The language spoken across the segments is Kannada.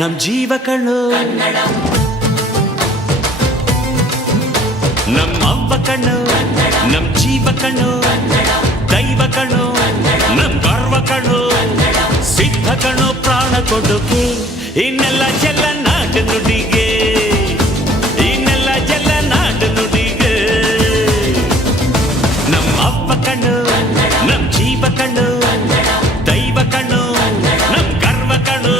ನಮ್ ಜೀವ ಕಣ್ಣು ನಮ್ಮ ಅವ್ವ ಕಣ್ಣು ನಮ್ ಜೀವ ಕಣ್ಣು ದೈವ ಕಣ್ಣು ನಮ್ ಗರ್ವ ಕಣ್ಣು ಸಿದ್ಧ ಕಣ್ಣು ಪ್ರಾಣ ಕೊಡುಗೆ ಇನ್ನೆಲ್ಲ ಜಲ ನಾಡು ನುಡಿಗೆ ಇನ್ನೆಲ್ಲ ಜಲ ನಾಡು ನುಡಿಗೆ ನಮ್ಮ ಅವ್ವ ಕಣ್ಣು ನಮ್ ಜೀವ ಕಣ್ಣು ದೈವ ಕಣ್ಣು ನಮ್ ಗರ್ವ ಕಣ್ಣು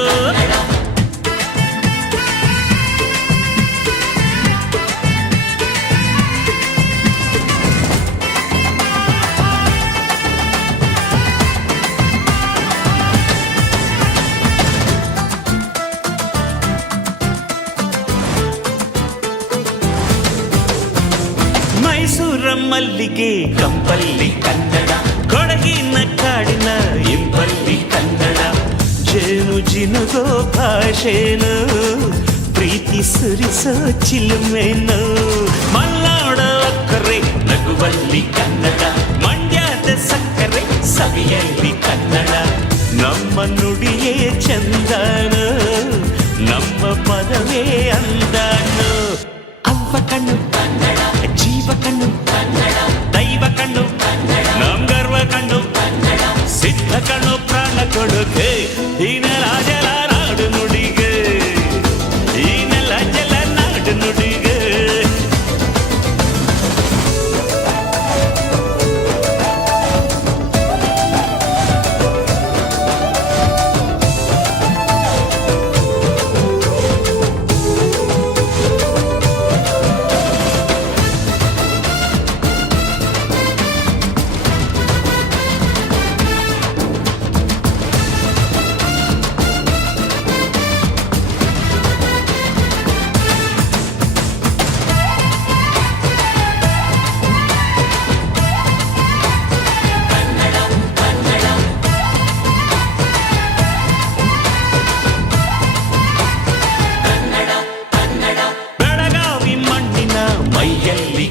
ಮೈಸೂರ ಮಲ್ಲಿಗೆ ಕಂಪಲ್ಲಿ ಕನ್ನಡ ಕೊಡಗಿನ ಕಾಡಿನ ಇಂಪಲ್ಲಿ ಕನ್ನಡ ಜೇನು ಜಿನುಗೋ ಭಾಷೆನು ಪ್ರೀತಿ ಸುರಿಸೋ ಚಿಲುಮೆನು ಮಲ್ನಾಡೋ ಅಕ್ಕರೆ ನಗುವಲ್ಲಿ ಕನ್ನಡ ಮಂಡ್ಯದ ಸಕ್ಕರೆ ಸವಿಯಲ್ಲಿ ಕನ್ನಡ ನಮ್ಮ ನುಡಿಯೇ ಚಂದನು ನಮ್ಮ ಪದವೇ ಅಂದನು ಅವ್ವ ಕಣ್ಣು ಕನ್ನಡ ಜೀವ ಕಣ್ಣು ಕನ್ನಡ ದೈವ ಕಣ್ಣು ಕನ್ನಡ ನಮ್ ಗರ್ವ ಕಣ್ಣು ಕನ್ನಡ ಸಿದ್ಧ ಕಣ್ಣು ಪ್ರಾಣ ಕೊಡುಗೆ ಈ ನೆಲ ಜಲ ನಾಡು ನುಡಿಗೆ ಈ ನೆಲ ಜಲ ನಾಡು ನುಡಿಗೆ ಮೈಯಲ್ಲಿ